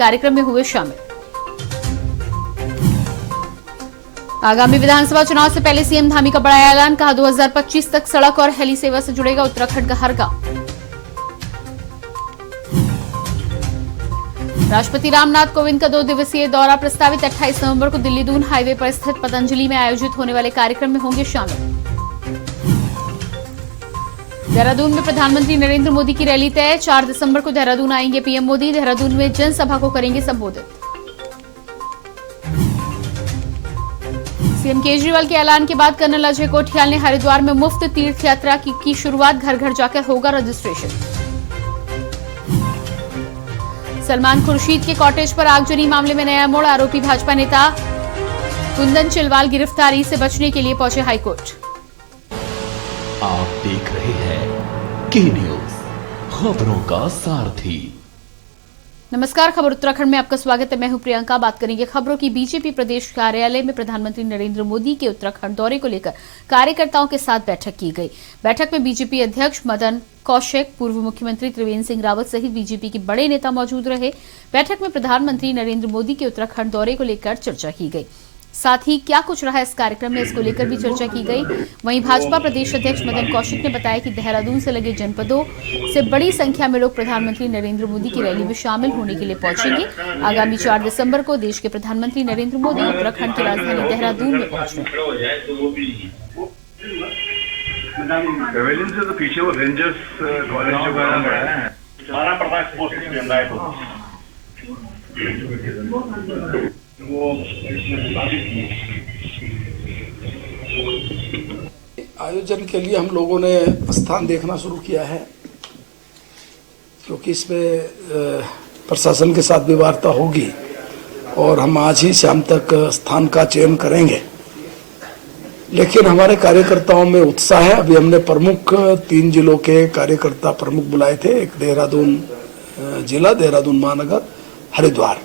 कार्यक्रम में हुए शामिल। आगामी विधानसभा चुनाव से पहले सीएम धामी का बड़ा ऐलान, कहा 2025 तक सड़क और हेली सेवा से जुड़ेगा उत्तराखंड का हर गांव। राष्ट्रपति रामनाथ कोविंद का 2 दिवसीय दौरा प्रस्तावित, 28 नवंबर को दिल्ली दून हाईवे पर स्थित पतंजलि में आयोजित होने वाले कार्यक्रम में होंगे शामिल। देहरादून में प्रधानमंत्री नरेंद्र मोदी की रैली तय, 4 दिसंबर को देहरादून आएंगे पीएम मोदी, देहरादून में जनसभा को करेंगे संबोधित। सीएम केजरीवाल के ऐलान के बाद कर्नल अजय कोठियाल ने हरिद्वार में मुफ्त तीर्थ यात्रा की शुरुआत, घर घर जाकर होगा रजिस्ट्रेशन। सलमान खुर्शीद के कॉटेज पर आगजनी मामले में नया मोड़, आरोपी भाजपा नेता कुंदन चिलवाल गिरफ्तारी से बचने के लिए पहुंचे हाईकोर्ट। आप देख रहे हैं के न्यूज, खबरों का सारथी। नमस्कार, खबर उत्तराखंड में आपका स्वागत है। मैं हूं प्रियंका। बात करेंगे खबरों की। बीजेपी प्रदेश कार्यालय में प्रधानमंत्री नरेंद्र मोदी के उत्तराखंड दौरे को लेकर कार्यकर्ताओं के साथ बैठक की गई। बैठक में बीजेपी अध्यक्ष मदन कौशिक, पूर्व मुख्यमंत्री त्रिवेंद्र सिंह रावत सहित बीजेपी के बड़े नेता मौजूद रहे। बैठक में प्रधानमंत्री नरेंद्र मोदी के उत्तराखंड दौरे को लेकर चर्चा की गई। साथ ही क्या कुछ रहा इस कार्यक्रम में, इसको लेकर भी चर्चा की गई। वहीं भाजपा प्रदेश अध्यक्ष मदन कौशिक ने बताया कि देहरादून से लगे जनपदों से बड़ी संख्या में लोग प्रधानमंत्री नरेंद्र मोदी की रैली में शामिल होने के लिए पहुंचेंगे। आगामी 4 दिसंबर को देश के प्रधानमंत्री नरेंद्र मोदी उत्तराखंड की राजधानी देहरादून में पहुंच रहे हैं। आयोजन के लिए हम लोगों ने स्थान देखना शुरू किया है, क्योंकि इसमें प्रशासन के साथ भी वार्ता होगी और हम आज ही शाम तक स्थान का चयन करेंगे। लेकिन हमारे कार्यकर्ताओं में उत्साह है। अभी हमने प्रमुख 3 जिलों के कार्यकर्ता प्रमुख बुलाए थे, एक देहरादून जिला, देहरादून महानगर, हरिद्वार,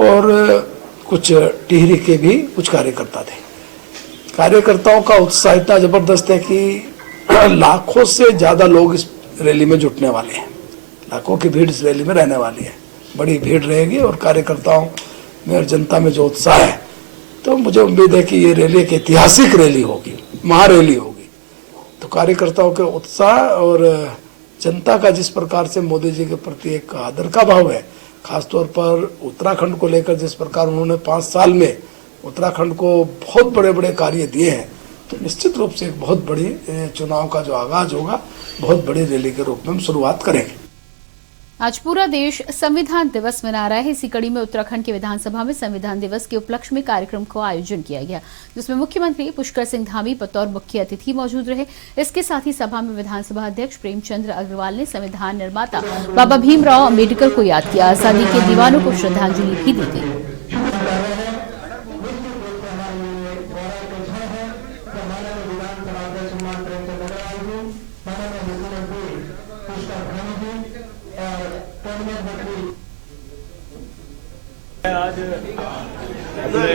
और कुछ टिहरी के भी कुछ कार्यकर्ता थे। कार्यकर्ताओं का उत्साह इतना जबरदस्त है कि लाखों से ज्यादा लोग इस रैली में जुटने वाले हैं। लाखों की भीड़ इस रैली में रहने वाली है, बड़ी भीड़ रहेगी। और कार्यकर्ताओं में और जनता में जो उत्साह है, तो मुझे उम्मीद है कि ये रैली एक ऐतिहासिक रैली होगी, महारैली होगी। तो कार्यकर्ताओं के उत्साह और जनता का जिस प्रकार से मोदी जी के प्रति एक आदर का भाव है, खासतौर पर उत्तराखंड को लेकर जिस प्रकार उन्होंने 5 साल में उत्तराखंड को बहुत बड़े बड़े कार्य दिए हैं, तो निश्चित रूप से एक बहुत बड़ी चुनाव का जो आगाज होगा, बहुत बड़ी रैली के रूप में हम शुरुआत करेंगे। आज पूरा देश संविधान दिवस मना रहा है। इसी कड़ी में उत्तराखंड के विधानसभा में संविधान दिवस के उपलक्ष्य में कार्यक्रम का आयोजन किया गया, जिसमें मुख्यमंत्री पुष्कर सिंह धामी बतौर मुख्य अतिथि मौजूद रहे। इसके साथ ही सभा में विधानसभा अध्यक्ष प्रेमचंद्र अग्रवाल ने संविधान निर्माता बाबा भीमराव अम्बेडकर को याद किया। आजादी के दीवानों को श्रद्धांजलि भी दी गई। आज अपने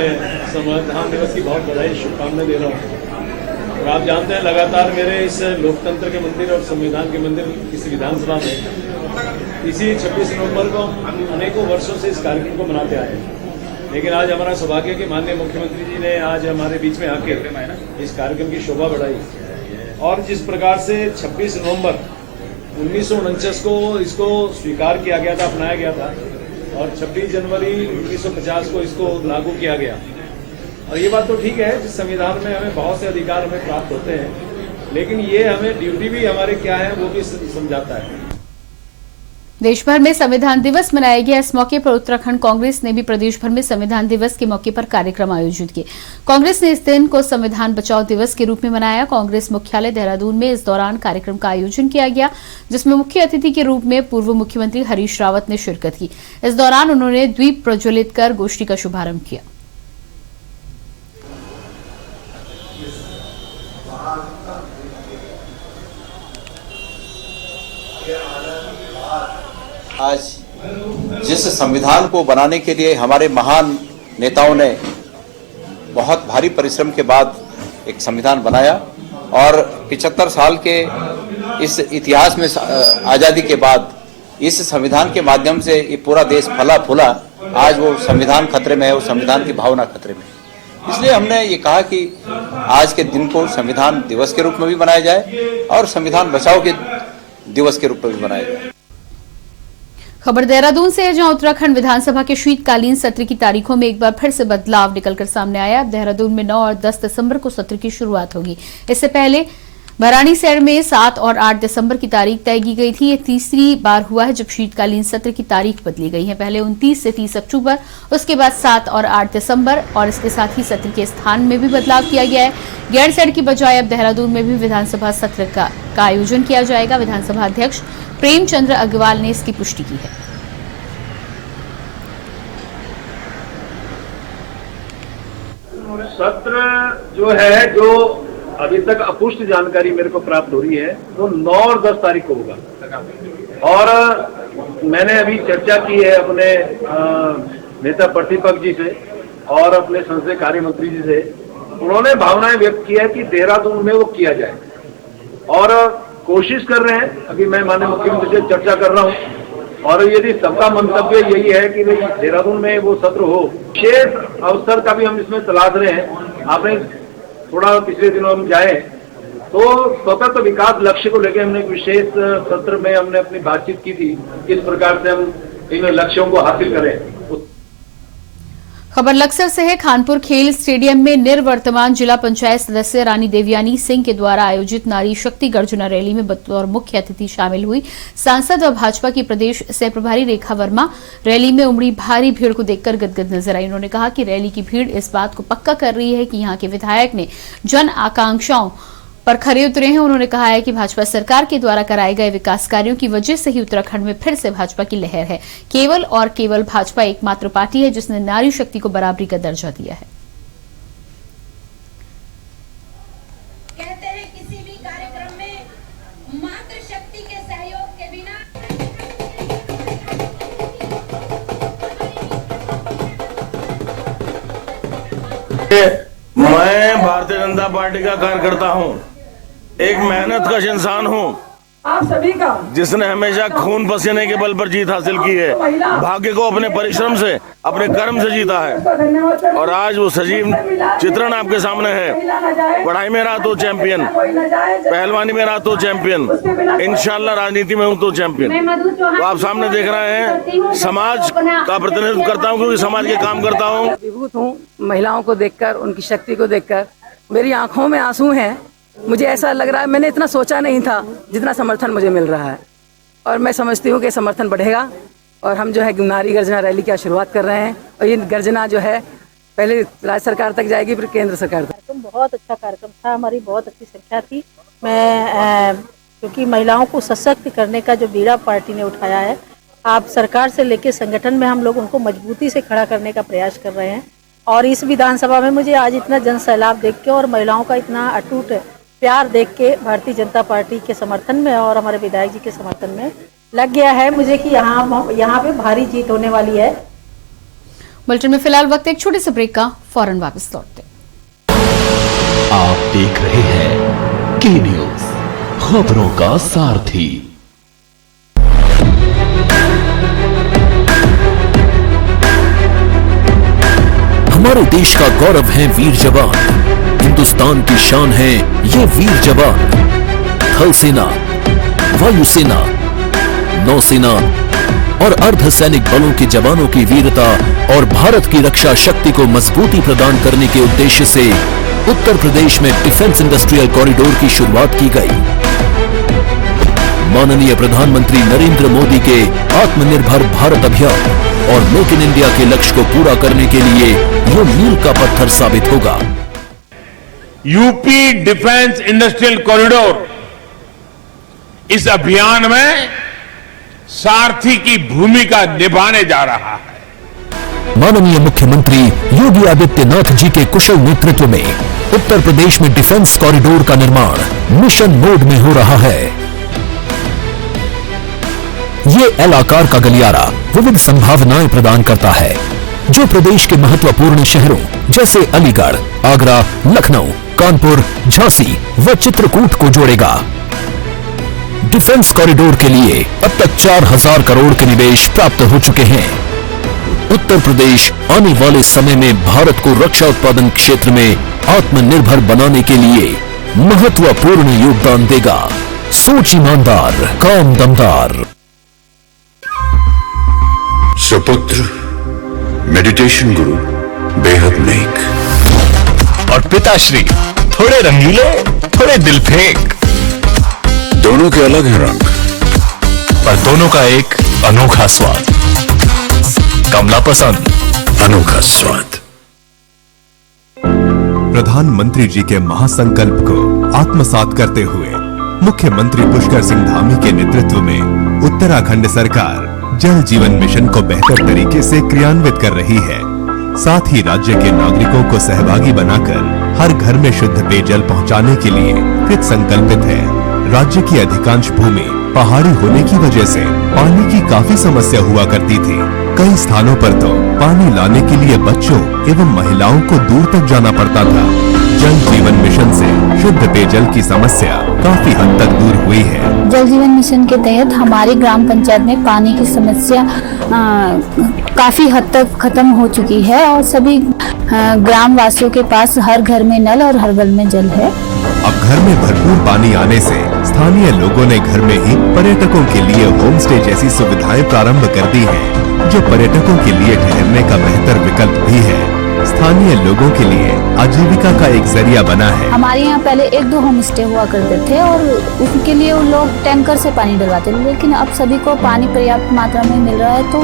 संविधान दिवस की बहुत बधाई, शुभकामनाएं दे रहा हूँ। और आप जानते हैं, लगातार मेरे इस लोकतंत्र के मंदिर और संविधान के मंदिर इस विधानसभा में इसी 26 नवंबर को हम अनेकों वर्षों से इस कार्यक्रम को मनाते आए हैं। लेकिन आज हमारा सौभाग्य कि माननीय मुख्यमंत्री जी ने आज हमारे बीच में आके इस कार्यक्रम की शोभा बढ़ाई। और जिस प्रकार से 26 नवंबर 1949 को इसको स्वीकार किया गया था, अपनाया गया था, और 26 जनवरी 1950 को इसको लागू किया गया। और ये बात तो ठीक है, जिस संविधान में हमें बहुत से अधिकार हमें प्राप्त होते हैं, लेकिन ये हमें ड्यूटी भी हमारे क्या है वो भी समझाता है। देश भर में संविधान दिवस मनाया गया। इस मौके पर उत्तराखंड कांग्रेस ने भी प्रदेश भर में संविधान दिवस के मौके पर कार्यक्रम आयोजित किए। कांग्रेस ने इस दिन को संविधान बचाओ दिवस के रूप में मनाया। कांग्रेस मुख्यालय देहरादून में इस दौरान कार्यक्रम का आयोजन किया गया, जिसमें मुख्य अतिथि के रूप में पूर्व मुख्यमंत्री हरीश रावत ने शिरकत की। इस दौरान उन्होंने द्वीप प्रज्वलित कर गोष्ठी का शुभारंभ किया। आज जिस संविधान को बनाने के लिए हमारे महान नेताओं ने बहुत भारी परिश्रम के बाद एक संविधान बनाया, और 75 साल के इस इतिहास में आज़ादी के बाद इस संविधान के माध्यम से ये पूरा देश फला फूला, आज वो संविधान खतरे में है, वो संविधान की भावना खतरे में है। इसलिए हमने ये कहा कि आज के दिन को संविधान दिवस के रूप में भी मनाया जाए और संविधान बचाओ के दिवस के रूप में भी मनाया जाए। खबर देहरादून से है, जहां उत्तराखंड विधानसभा के शीतकालीन सत्र की तारीखों में एक बार फिर से बदलाव निकलकर सामने आया। अब देहरादून में 9 और 10 दिसंबर को सत्र की शुरुआत होगी। इससे पहले भराड़ीसैंण में 7 और 8 दिसंबर की तारीख तय की गई थी। ये तीसरी बार हुआ है जब शीतकालीन सत्र की तारीख बदली गई है। पहले 29 से 30 अक्टूबर, उसके बाद 7 और 8 दिसंबर, और इसके साथ ही सत्र के स्थान में भी बदलाव किया गया है। गैरसैंण की बजाय अब देहरादून में भी विधानसभा सत्र का आयोजन किया जाएगा। विधानसभा अध्यक्ष प्रेमचंद्र अग्रवाल ने इसकी पुष्टि की है। सत्र जो है, जो अभी तक अपुष्ट जानकारी मेरे को प्राप्त हो रही है, वो 9 और 10 तारीख को होगा। और मैंने अभी चर्चा की है अपने नेता प्रतिपक्ष जी से और अपने संसदीय कार्य मंत्री जी से। उन्होंने भावनाएं व्यक्त की है कि देहरादून में वो किया जाए और कोशिश कर रहे हैं। अभी मैं माननीय मुख्यमंत्री से चर्चा कर रहा हूं और यदि सबका मंतव्य यही है कि भाई देहरादून में वो सत्र हो, विशेष अवसर का भी हम इसमें तलाश रहे हैं। आपने थोड़ा पिछले दिनों हम जाए तो सतत विकास लक्ष्य को लेकर हमने एक विशेष सत्र में हमने अपनी बातचीत की थी, किस प्रकार से हम इन लक्ष्यों को हासिल करें। खबर लक्सर से है। खानपुर खेल स्टेडियम में निर्वर्तमान जिला पंचायत सदस्य रानी देवयानी सिंह के द्वारा आयोजित नारी शक्ति गर्जना रैली में बतौर मुख्य अतिथि शामिल हुई। सांसद व भाजपा की प्रदेश सह प्रभारी रेखा वर्मा रैली में उमड़ी भारी भीड़ को देखकर गदगद नजर आई। उन्होंने कहा कि रैली की भीड़ इस बात को पक्का कर रही है कि यहाँ के विधायक ने जन आकांक्षाओं पर खरे उतरे हैं। उन्होंने कहा है कि भाजपा सरकार के द्वारा कराए गए विकास कार्यों की वजह से ही उत्तराखंड में फिर से भाजपा की लहर है। केवल और केवल भाजपा एकमात्र पार्टी है जिसने नारी शक्ति को बराबरी का दर्जा दिया है। कहते हैं किसी भी कार्यक्रम में मातृशक्ति के सहयोग के बिना मैं भारतीय जनता पार्टी का कार्यकर्ता हूं, एक मेहनतकश इंसान हूं, आप सभी का जिसने हमेशा खून पसीने के बल पर जीत हासिल की है, भाग्य को अपने परिश्रम से, अपने कर्म से जीता है और आज वो सजीव चित्रण आपके सामने है। पढ़ाई में रहा तो चैंपियन, पहलवानी में रहा तो चैंपियन, इंशाल्लाह राजनीति में हूँ तो चैंपियन। तो आप सामने देख रहे हैं, समाज का प्रतिनिधित्व करता हूँ क्योंकि समाज के काम करता हूँ। विभूत हूँ महिलाओं को देखकर, उनकी शक्ति को देखकर मेरी आंखों में आंसू हैं। मुझे ऐसा लग रहा है, मैंने इतना सोचा नहीं था जितना समर्थन मुझे मिल रहा है और मैं समझती हूँ कि समर्थन बढ़ेगा और हम जो है नारी गर्जना रैली की शुरुआत कर रहे हैं और ये गर्जना जो है पहले राज्य सरकार तक जाएगी, फिर केंद्र सरकार तक। बहुत अच्छा कार्यक्रम था, हमारी बहुत अच्छी संख्या थी। मैं क्योंकि महिलाओं को सशक्त करने का जो बीड़ा पार्टी ने उठाया है, आप सरकार से लेकर संगठन में हम लोग उनको मजबूती से खड़ा करने का प्रयास कर रहे हैं और इस विधानसभा में मुझे आज इतना जन सैलाब देख के और महिलाओं का इतना अटूट प्यार देख के भारतीय जनता पार्टी के समर्थन में और हमारे विधायक जी के समर्थन में लग गया है मुझे कि यहाँ पे भारी जीत होने वाली है। बुलेटिन में फिलहाल वक्त एक छोटे से ब्रेक का, फौरन वापस लौटते। आप देख रहे हैं के न्यूज, खबरों का सारथी। हमारे देश का गौरव है वीर जवान, हिंदुस्तान की शान है ये वीर जवान। थल सेना, वायुसेना, नौसेना और अर्धसैनिक बलों के जवानों की वीरता और भारत की रक्षा शक्ति को मजबूती प्रदान करने के उद्देश्य से उत्तर प्रदेश में डिफेंस इंडस्ट्रियल कॉरिडोर की शुरुआत की गई। माननीय प्रधानमंत्री नरेंद्र मोदी के आत्मनिर्भर भारत अभियान और मेक इन इंडिया के लक्ष्य को पूरा करने के लिए ये मील का पत्थर साबित होगा। यूपी डिफेंस इंडस्ट्रियल कॉरिडोर इस अभियान में सारथी की भूमिका निभाने जा रहा है। माननीय मुख्यमंत्री योगी आदित्यनाथ जी के कुशल नेतृत्व में उत्तर प्रदेश में डिफेंस कॉरिडोर का निर्माण मिशन मोड में हो रहा है। ये एल आकार का गलियारा विविध संभावनाएं प्रदान करता है जो प्रदेश के महत्वपूर्ण शहरों जैसे अलीगढ़, आगरा, लखनऊ, कानपुर, झांसी व चित्रकूट को जोड़ेगा। डिफेंस कॉरिडोर के लिए अब तक 4000 करोड़ के निवेश प्राप्त हो चुके हैं। उत्तर प्रदेश आने वाले समय में भारत को रक्षा उत्पादन क्षेत्र में आत्मनिर्भर बनाने के लिए महत्वपूर्ण योगदान देगा। सोच ईमानदार, काम दमदार। सुपुत्र मेडिटेशन गुरु बेहद नेक और पिताश्री थोड़े रंगीले, थोड़े दिलफेक। दोनों के अलग हैं रंग, पर दोनों का एक अनोखा स्वाद। कमला पसंद, अनोखा स्वाद। प्रधानमंत्री जी के महासंकल्प को आत्मसात करते हुए मुख्यमंत्री पुष्कर सिंह धामी के नेतृत्व में उत्तराखंड सरकार जल जीवन मिशन को बेहतर तरीके से क्रियान्वित कर रही है। साथ ही राज्य के नागरिकों को सहभागी बनाकर हर घर में शुद्ध पेयजल पहुंचाने के लिए कृत संकल्पित है। राज्य की अधिकांश भूमि पहाड़ी होने की वजह से पानी की काफी समस्या हुआ करती थी। कई स्थानों पर तो पानी लाने के लिए बच्चों एवं महिलाओं को दूर तक जाना पड़ता था। जल जीवन मिशन से शुद्ध पेयजल की समस्या काफी हद तक दूर हुई है। जल जीवन मिशन के तहत हमारे ग्राम पंचायत में पानी की समस्या काफी हद तक खत्म हो चुकी है और सभी ग्राम वासियों के पास हर घर में नल और हर घर में जल है। अब घर में भरपूर पानी आने से स्थानीय लोगों ने घर में ही पर्यटकों के लिए होम स्टे जैसी सुविधाएं प्रारंभ कर दी हैं, जो पर्यटकों के लिए ठहरने का बेहतर विकल्प भी है। स्थानीय लोगों के लिए आजीविका का एक जरिया बना है। हमारे यहाँ पहले 1-2 होम स्टे हुआ करते थे और उनके लिए उन लोग टैंकर से पानी डलवाते थे, लेकिन अब सभी को पानी पर्याप्त मात्रा में मिल रहा है तो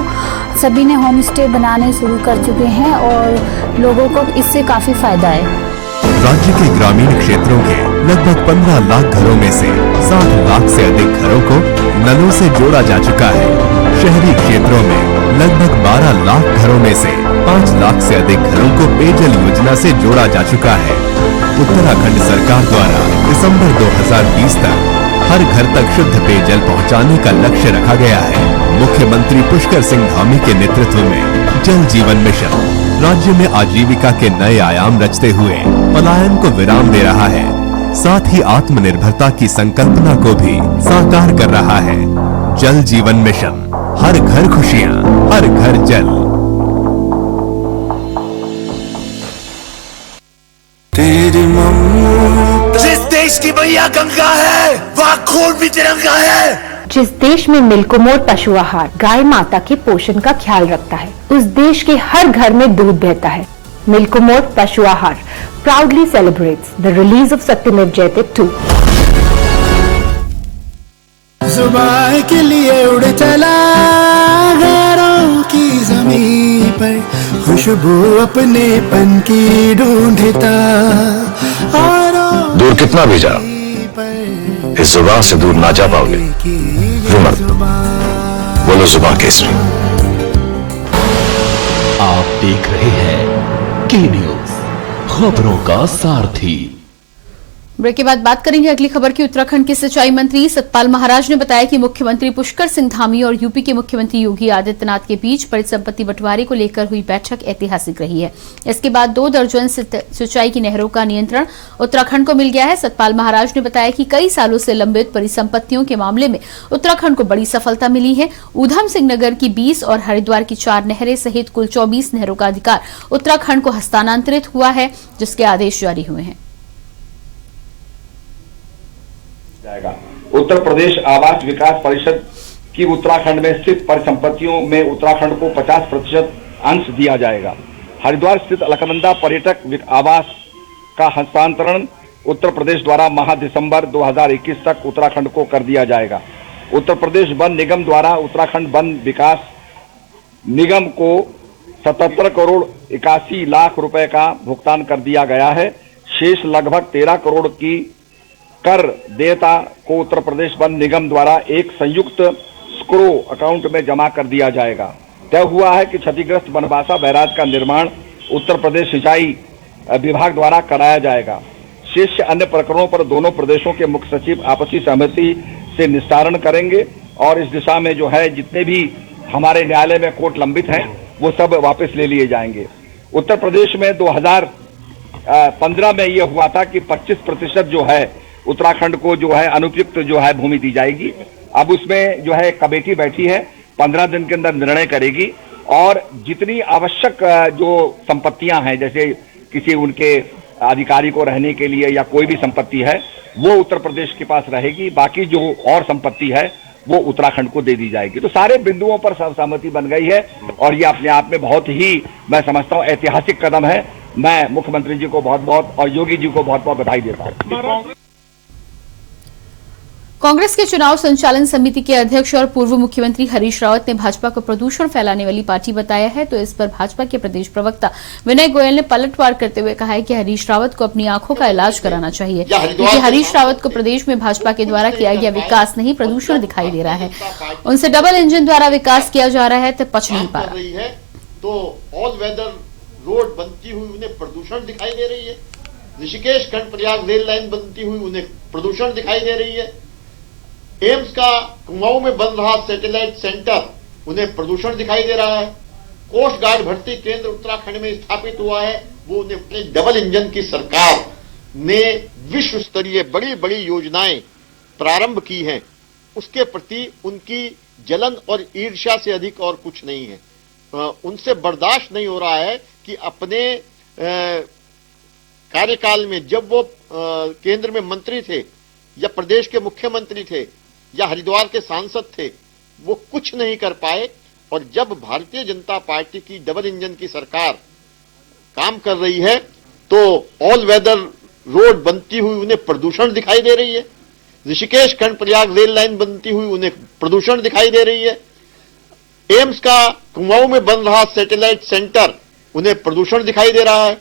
सभी ने होम स्टे बनाने शुरू कर चुके हैं और लोगों को इससे काफी फायदा है। राज्य के ग्रामीण क्षेत्रों के लगभग 15 लाख घरों में से 60 लाख से अधिक घरों को नलों से जोड़ा जा चुका है। शहरी क्षेत्रों में लगभग 12 लाख घरों में से 5 लाख से अधिक घरों को पेयजल योजना से जोड़ा जा चुका है। उत्तराखंड सरकार द्वारा दिसंबर 2020 तक हर घर तक शुद्ध पेयजल पहुंचाने का लक्ष्य रखा गया है। मुख्यमंत्री पुष्कर सिंह धामी के नेतृत्व में जल जीवन मिशन राज्य में आजीविका के नए आयाम रचते हुए पलायन को विराम दे रहा है। साथ ही आत्मनिर्भरता की संकल्पना को भी साकार कर रहा है। जल जीवन मिशन, हर घर खुशियां, हर घर जल। तेरी ममता जिस देश की मैया गंगा है वहाँ खून भी तिरंगा है। जिस देश में मिल्कोमोर पशु आहार गाय माता के पोषण का ख्याल रखता है, उस देश के हर घर में दूध बहता है। मिल्कोमोर पशु आहार proudly celebrates the release of Satyameva Jayate 2. जुबान के लिए उड़ चला गैरों की ज़मीं पर, खुशबू अपने पन की ढूंढता। दूर कितना भी जाओ, इस जुबान से दूर ना जा पाओगे। रुमर बोलो जुबान केसरी। आप देख रहे हैं के न्यूज, खबरों का सारथी। ब्रेक के बाद बात करेंगे अगली खबर की। उत्तराखंड के सिंचाई मंत्री सतपाल महाराज ने बताया कि मुख्यमंत्री पुष्कर सिंह धामी और यूपी के मुख्यमंत्री योगी आदित्यनाथ के बीच परिसंपत्ति बंटवारे को लेकर हुई बैठक ऐतिहासिक रही है। इसके बाद 2 दर्जन सिंचाई की नहरों का नियंत्रण उत्तराखंड को मिल गया है। सतपाल महाराज ने बताया कि कई सालों से लंबित परिसंपत्तियों के मामले में उत्तराखंड को बड़ी सफलता मिली है। ऊधम सिंह नगर की 20 और हरिद्वार की 4 नहरें सहित कुल 24 नहरों का अधिकार उत्तराखंड को हस्तांतरित हुआ है, जिसके आदेश जारी हुए हैं। उत्तर प्रदेश आवास विकास परिषद की उत्तराखंड में स्थित परिसंपत्तियों में उत्तराखंड को 50% अंश दिया जाएगा। हरिद्वार स्थित अलकनंदा पर्यटक आवास का हस्तांतरण उत्तर प्रदेश द्वारा माह दिसंबर 2021 तक उत्तराखंड को कर दिया जाएगा। उत्तर प्रदेश वन निगम द्वारा उत्तराखंड वन विकास निगम को 77 करोड़ 81 लाख रुपए का भुगतान कर दिया गया है। शेष लगभग 13 करोड़ की कर देयता को उत्तर प्रदेश वन निगम द्वारा एक संयुक्त स्क्रो अकाउंट में जमा कर दिया जाएगा। तय हुआ है कि क्षतिग्रस्त बनवासा बैराज का निर्माण उत्तर प्रदेश सिंचाई विभाग द्वारा कराया जाएगा। शेष अन्य प्रकरणों पर दोनों प्रदेशों के मुख्य सचिव आपसी सहमति से निस्तारण करेंगे और इस दिशा में जो है जितने भी हमारे न्यायालय में कोर्ट लंबित हैं वो सब वापस ले लिए जाएंगे। उत्तर प्रदेश में 2015 में यह हुआ था कि 25% जो है उत्तराखंड को जो है अनुपयुक्त जो है भूमि दी जाएगी। अब उसमें जो है कमेटी बैठी है, 15 दिन के अंदर निर्णय करेगी और जितनी आवश्यक जो संपत्तियां हैं, जैसे किसी उनके अधिकारी को रहने के लिए या कोई भी संपत्ति है, वो उत्तर प्रदेश के पास रहेगी। बाकी जो और संपत्ति है वो उत्तराखंड को दे दी जाएगी। तो सारे बिंदुओं पर सहमति बन गई है और ये अपने आप में बहुत ही, मैं समझता हूँ, ऐतिहासिक कदम है। मैं मुख्यमंत्री जी को बहुत बहुत और योगी जी को बहुत बहुत बधाई देता हूँ। कांग्रेस के चुनाव संचालन समिति के अध्यक्ष और पूर्व मुख्यमंत्री हरीश रावत ने भाजपा को प्रदूषण फैलाने वाली पार्टी बताया है, तो इस पर भाजपा के प्रदेश प्रवक्ता विनय गोयल ने पलटवार करते हुए कहा है कि हरीश रावत को अपनी आंखों का इलाज कराना चाहिए, क्योंकि हरीश रावत को प्रदेश में भाजपा के द्वारा किया गया विकास नहीं, प्रदूषण दिखाई दे रहा है। उनसे डबल इंजन द्वारा विकास किया जा रहा है तो पच नहीं पा रहा। तो ऑल वेदर रोड बनती हुई उन्हें प्रदूषण दिखाई दे रही है। ऋषिकेश खंड प्रयाग रेल लाइन बनती हुई उन्हें प्रदूषण दिखाई दे रही है। एम्स का कुमाऊं में बन रहा सैटेलाइट सेंटर उन्हें प्रदूषण दिखाई दे रहा है। कोस्ट गार्ड भर्ती केंद्र उत्तराखंड में स्थापित हुआ है, वो उन्हें अपने डबल इंजन की सरकार ने विश्व स्तरीय बड़ी बड़ी योजनाएं प्रारंभ की हैं, उसके प्रति उनकी जलन और ईर्ष्या से अधिक और कुछ नहीं है। उनसे बर्दाश्त नहीं हो रहा है कि अपने कार्यकाल में जब वो केंद्र में मंत्री थे या प्रदेश के मुख्यमंत्री थे या हरिद्वार के सांसद थे, वो कुछ नहीं कर पाए, और जब भारतीय जनता पार्टी की डबल इंजन की सरकार काम कर रही है तो ऑल वेदर रोड बनती हुई उन्हें प्रदूषण दिखाई दे रही है। ऋषिकेश खंड प्रयाग रेल लाइन बनती हुई उन्हें प्रदूषण दिखाई दे रही है। एम्स का कुमाऊं में बन रहा सैटेलाइट सेंटर उन्हें प्रदूषण दिखाई दे रहा है।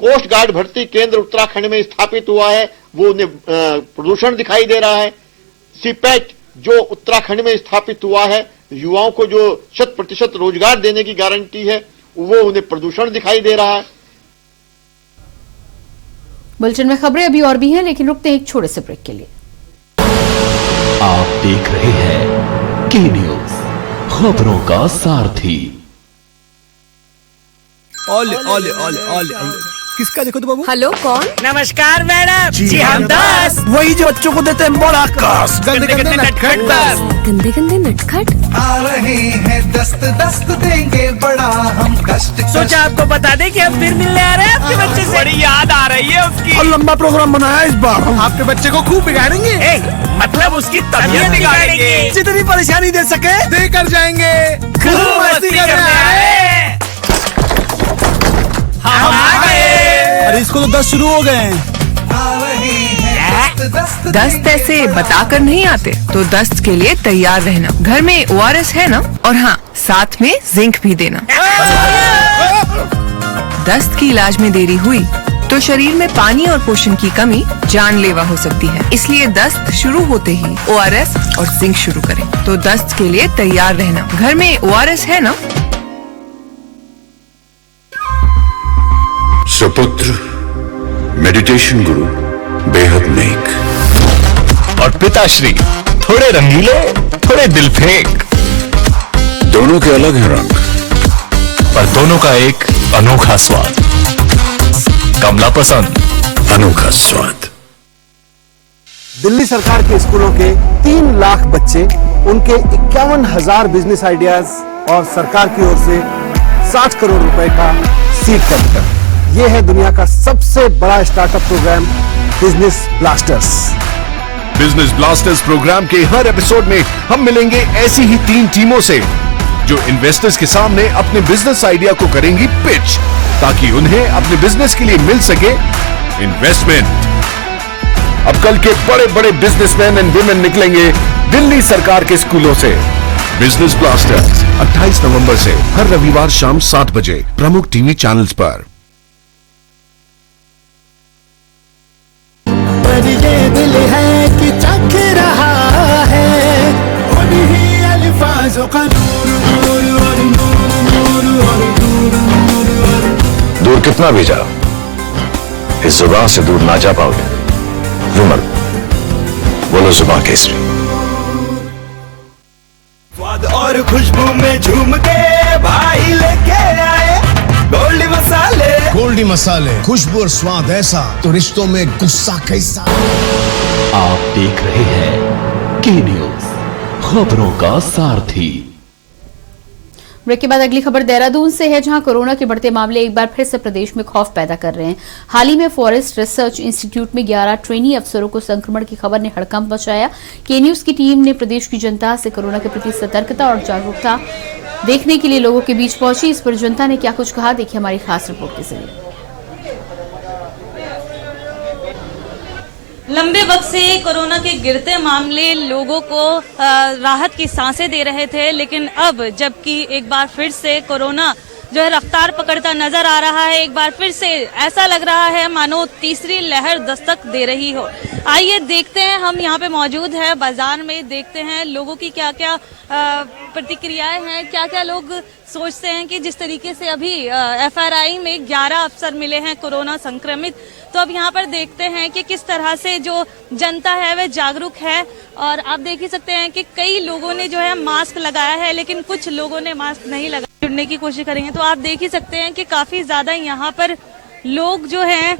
कोस्ट गार्ड भर्ती केंद्र उत्तराखंड में स्थापित हुआ है, वो उन्हें प्रदूषण दिखाई दे रहा है। सीपैट जो उत्तराखंड में स्थापित हुआ है, युवाओं को जो 100% रोजगार देने की गारंटी है, वो उन्हें प्रदूषण दिखाई दे रहा है। बुलेटिन में खबरें अभी और भी हैं, लेकिन रुकते हैं एक छोटे से ब्रेक के लिए। आप देख रहे हैं के न्यूज, खबरों का सारथी। ओले ओले ओले ओले, किसका देखो तो बाबू? हेलो, कौन? नमस्कार मैडम जी, हम 10 वही जो बच्चों को देते हैं बड़ा काश। गंदे गंदे नटखट 10 गंदे गंदे नटखट आ रहे हैं, दस्त दस्त देंगे बड़ा हम कष्ट। सोचा आपको बता दें कि हम फिर मिलने आ रहे हैं आपके बच्चे से। बड़ी याद आ रही है उसकी। और लंबा प्रोग्राम बनाया इस बार। आपके बच्चे को खूब बिगाड़ेंगे, मतलब उसकी तबीयत बिगाड़ेंगे। जितनी परेशानी दे सके देकर जाएंगे। खूब मस्ती करने आए हम आ गए। अरे इसको तो 10 शुरू हो गए हैं। दस्त ऐसे बताकर नहीं आते, तो दस्त के लिए तैयार रहना। घर में ORS है ना, और हाँ, साथ में जिंक भी देना। दस्त की इलाज में देरी हुई तो शरीर में पानी और पोषण की कमी जानलेवा हो सकती है, इसलिए दस्त शुरू होते ही ORS और जिंक शुरू करें। तो दस्त के लिए तैयार रहना। घर में ORS है ना। सुपुत्र मेडिटेशन गुरु बेहद नेक और पिताश्री थोड़े रंगीले, थोड़े दिल फेंक। दोनों के अलग हैं रंग, पर दोनों का एक अनोखा स्वाद। कमला पसंद, अनोखा स्वाद। दिल्ली सरकार के स्कूलों के 3 लाख बच्चे, उनके 51,000 बिजनेस आइडियाज और सरकार की ओर से 60 करोड़ रुपए का सीड कैपिटल। ये है दुनिया का सबसे बड़ा startup program Business Blasters. Business Blasters program के हर एपिसोड में हम मिलेंगे ऐसी ही 3 टीमों से जो इन्वेस्टर्स के सामने अपने बिजनेस आइडिया को करेंगी पिच, ताकि उन्हें अपने बिजनेस के लिए मिल सके इन्वेस्टमेंट। अब कल के बड़े बड़े बिजनेसमैन एंड वुमेन निकलेंगे दिल्ली सरकार के स्कूलों से। बिजनेस ब्लास्टर्स 28 नवंबर से हर रविवार शाम 7 बजे प्रमुख टीवी चैनल्स पर। ये दिल है कि चख रहा है उन्हीं अल्फाजों का दूर कितना भी जाओ, इस जुबान से दूर ना जा पाओगे। रुमल, बोलो जुबान केसरी। स्वाद और खुशबू में झूम के भाई लेके आए गोल्डी मसाले। गोल्डी मसाले, खुशबू और स्वाद ऐसा तो रिश्तों में गुस्सा कैसा। आप देख रहे हैं के न्यूज, खबरों का सारथी। ब्रेक के बाद अगली खबर देहरादून से है, जहां कोरोना के बढ़ते मामले एक बार फिर से प्रदेश में खौफ पैदा कर रहे हैं। हाल ही में फॉरेस्ट रिसर्च इंस्टीट्यूट में 11 ट्रेनी अफसरों को संक्रमण की खबर ने हड़कंप मचाया। के न्यूज की टीम ने प्रदेश की जनता से कोरोना के प्रति सतर्कता और जागरूकता देखने के लिए लोगों के बीच पहुंची। इस पर जनता ने क्या कुछ कहा, देखिए हमारी खास रिपोर्ट के जरिए। लंबे वक्त से कोरोना के गिरते मामले लोगों को राहत की सांसें दे रहे थे, लेकिन अब जबकि एक बार फिर से कोरोना जो है रफ्तार पकड़ता नजर आ रहा है, एक बार फिर से ऐसा लग रहा है मानो तीसरी लहर दस्तक दे रही हो। आइए देखते हैं, हम यहाँ पे मौजूद हैं बाजार में, देखते हैं लोगों की क्या क्या प्रतिक्रियाएं हैं, क्या क्या लोग सोचते हैं कि जिस तरीके से अभी FRI में 11 अफसर मिले हैं कोरोना संक्रमित, तो अब यहाँ पर देखते हैं कि किस तरह से जो जनता है वह जागरूक है। और आप देख ही सकते हैं कि कई लोगों ने जो है मास्क लगाया है, लेकिन कुछ लोगों ने मास्क नहीं लगाया। जुड़ने की कोशिश करेंगे तो आप देख ही सकते हैं कि काफी ज्यादा यहाँ पर लोग जो हैं,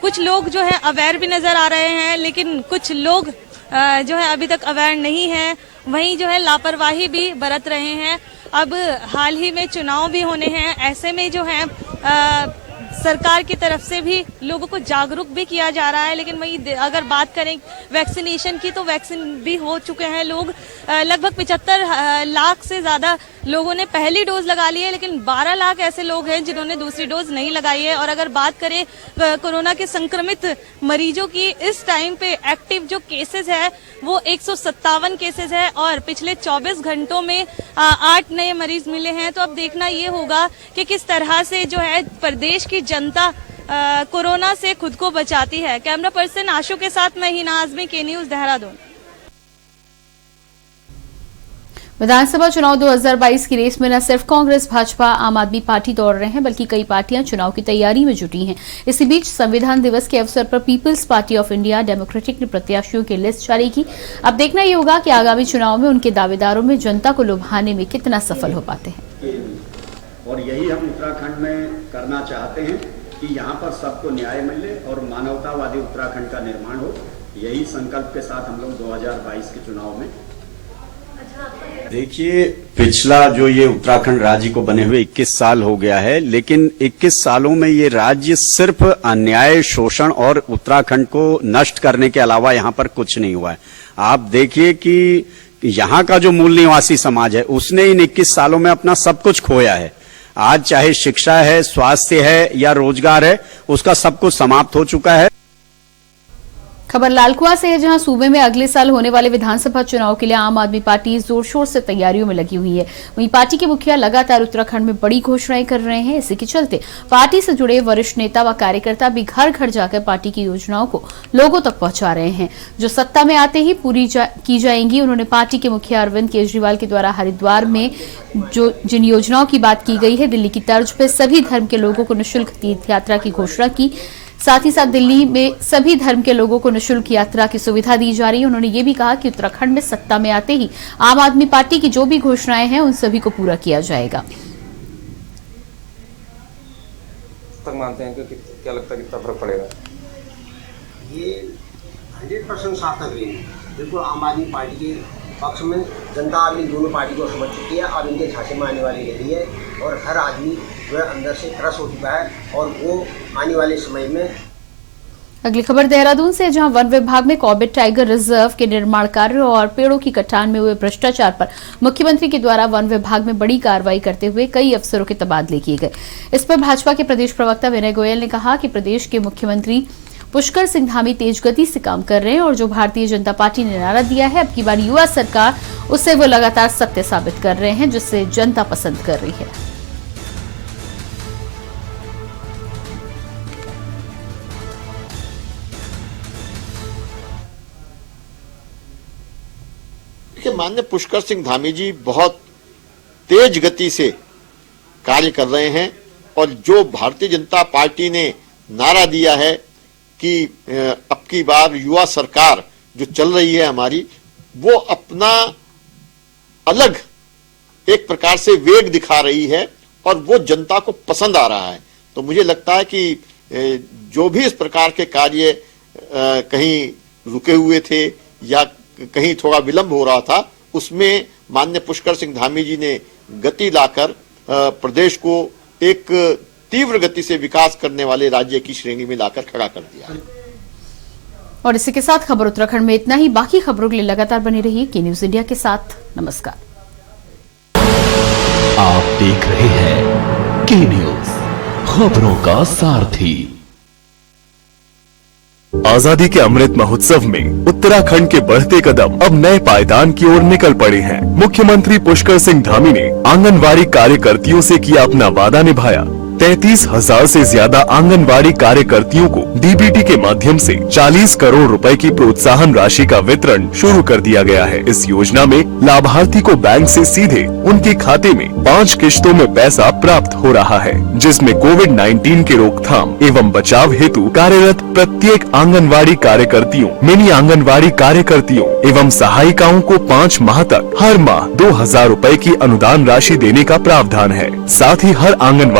कुछ लोग जो है अवेयर भी नजर आ रहे हैं, लेकिन कुछ लोग जो है अभी तक अवेयर नहीं है, वहीं जो है लापरवाही भी बरत रहे हैं। अब हाल ही में चुनाव भी होने हैं, ऐसे में जो है सरकार की तरफ से भी लोगों को जागरूक भी किया जा रहा है। लेकिन वही अगर बात करें वैक्सीनेशन की, तो वैक्सीन भी हो चुके हैं लोग, लगभग 75 लाख से ज्यादा लोगों ने पहली डोज लगा ली है, लेकिन 12 लाख ऐसे लोग हैं जिन्होंने दूसरी डोज नहीं लगाई है। और अगर बात करें कोरोना के संक्रमित मरीजों की, इस टाइम पे एक्टिव जो केसेस है वो 157 केसेस है और पिछले 24 घंटों में 8 नए मरीज मिले हैं। तो अब देखना ये होगा कि किस तरह से जो है प्रदेश की जनता कोरोना से खुद को बचाती है। कैमरा पर्सन आशु के साथ मैं हिना आजमी, के न्यूज देहरादून। विधानसभा चुनाव 2022 की रेस में न सिर्फ कांग्रेस, भाजपा, आम आदमी पार्टी दौड़ रहे हैं, बल्कि कई पार्टियां चुनाव की तैयारी में जुटी हैं। इसी बीच संविधान दिवस के अवसर पर Peoples Party of India Democratic ने प्रत्याशियों की लिस्ट जारी की। अब देखना ये होगा कि आगामी चुनाव में उनके दावेदारों में जनता को लुभाने में कितना सफल हो पाते हैं। और यही हम उत्तराखंड में करना चाहते हैं कि यहाँ पर सबको न्याय मिले और मानवतावादी उत्तराखंड का निर्माण हो। यही संकल्प के साथ हम लोग 2022 के चुनाव में। देखिए, पिछला जो ये उत्तराखंड राज्य को बने हुए 21 साल हो गया है, लेकिन 21 सालों में ये राज्य सिर्फ अन्याय, शोषण और उत्तराखंड को नष्ट करने के अलावा यहाँ पर कुछ नहीं हुआ है। आप देखिए कि यहाँ का जो मूल निवासी समाज है उसने इन 21 सालों में अपना सब कुछ खोया है। आज चाहे शिक्षा है, स्वास्थ्य है या रोजगार है, उसका सब कुछ समाप्त हो चुका है। खबर लालकुआ से है, जहां सूबे में अगले साल होने वाले विधानसभा चुनाव के लिए आम आदमी पार्टी जोर शोर से तैयारियों में लगी हुई है। वहीं पार्टी के मुखिया लगातार उत्तराखंड में बड़ी घोषणाएं कर रहे हैं। इसी के चलते पार्टी से जुड़े वरिष्ठ नेता व कार्यकर्ता भी घर घर जाकर पार्टी की योजनाओं को लोगों तक पहुंचा रहे हैं, जो सत्ता में आते ही पूरी की जाएंगी। उन्होंने पार्टी के मुखिया अरविंद केजरीवाल के द्वारा हरिद्वार में जिन योजनाओं की बात की गई है, दिल्ली की तर्ज पर सभी धर्म के लोगों को निःशुल्क तीर्थ यात्रा की घोषणा की। साथ ही साथ दिल्ली में सभी धर्म के लोगों को निःशुल्क यात्रा की सुविधा दी जा रही है। उन्होंने ये भी कहा कि उत्तराखंड में सत्ता में आते ही आम आदमी पार्टी की जो भी घोषणाएं हैं उन सभी को पूरा किया जाएगा। तक मानते हैं कि क्या लगता है कितना फर्क पड़ेगा? ये 100% सार्थक रहेगी। बिल्कुल आम आदमी पार्टी के पक्ष में जनता अभी दोनों पार्टी को समझ चुकी है और इनके झांसे में आने वाली नहीं है और हर आदमी जो है अंदर से त्रस्त हो चुका है और वो आने वाले समय में। अगली खबर देहरादून से, जहां वन विभाग में कॉर्बेट टाइगर रिजर्व के निर्माण कार्य और पेड़ों की कटान में हुए भ्रष्टाचार पर मुख्यमंत्री के द्वारा वन विभाग में बड़ी कार्रवाई करते हुए कई अफसरों के तबादले किए गए। इस पर भाजपा के प्रदेश प्रवक्ता विनय गोयल ने कहा कि प्रदेश के मुख्यमंत्री पुष्कर सिंह धामी तेज गति से काम कर रहे हैं और जो भारतीय जनता पार्टी ने नारा दिया है अब की बार युवा सरकार, उससे वो लगातार सत्य साबित कर रहे हैं, जिससे जनता पसंद कर रही है। देखिए, माननीय पुष्कर सिंह धामी जी बहुत तेज गति से कार्य कर रहे हैं और जो भारतीय जनता पार्टी ने नारा दिया है कि अब की बार युवा सरकार जो चल रही है हमारी, वो अपना अलग एक प्रकार से वेग दिखा रही है और वो जनता को पसंद आ रहा है। तो मुझे लगता है कि जो भी इस प्रकार के कार्य कहीं रुके हुए थे या कहीं थोड़ा विलंब हो रहा था, उसमें माननीय पुष्कर सिंह धामी जी ने गति लाकर प्रदेश को एक तीव्र गति से विकास करने वाले राज्य की श्रेणी में लाकर खड़ा कर दिया। और इसी के साथ खबर उत्तराखंड में इतना ही। बाकी खबरों के लिए लगातार बने रहिए के न्यूज इंडिया के साथ। नमस्कार। आप देख रहे हैं के न्यूज, खबरों का सारथी। आजादी के अमृत महोत्सव में उत्तराखंड के बढ़ते कदम अब नए पायदान की ओर निकल पड़े हैं। मुख्यमंत्री पुष्कर सिंह धामी ने आंगनवाड़ी कार्यकर्तियों से किया अपना वादा निभाया। 33,000 से ज्यादा आंगनवाड़ी कार्यकर्तियों को डीबीटी के माध्यम से 40 करोड़ रुपए की प्रोत्साहन राशि का वितरण शुरू कर दिया गया है। इस योजना में लाभार्थी को बैंक से सीधे उनके खाते में 5 किश्तों में पैसा प्राप्त हो रहा है, जिसमें कोविड-19 के रोकथाम एवं बचाव हेतु कार्यरत प्रत्येक आंगनवाड़ी कार्यकर्तियों, मिनी आंगनवाड़ी कार्यकर्तियों एवं सहायिकाओं को 5 माह तक हर माह 2,000 रुपए की अनुदान राशि देने का प्रावधान है। साथ ही हर आंगनवाड़ी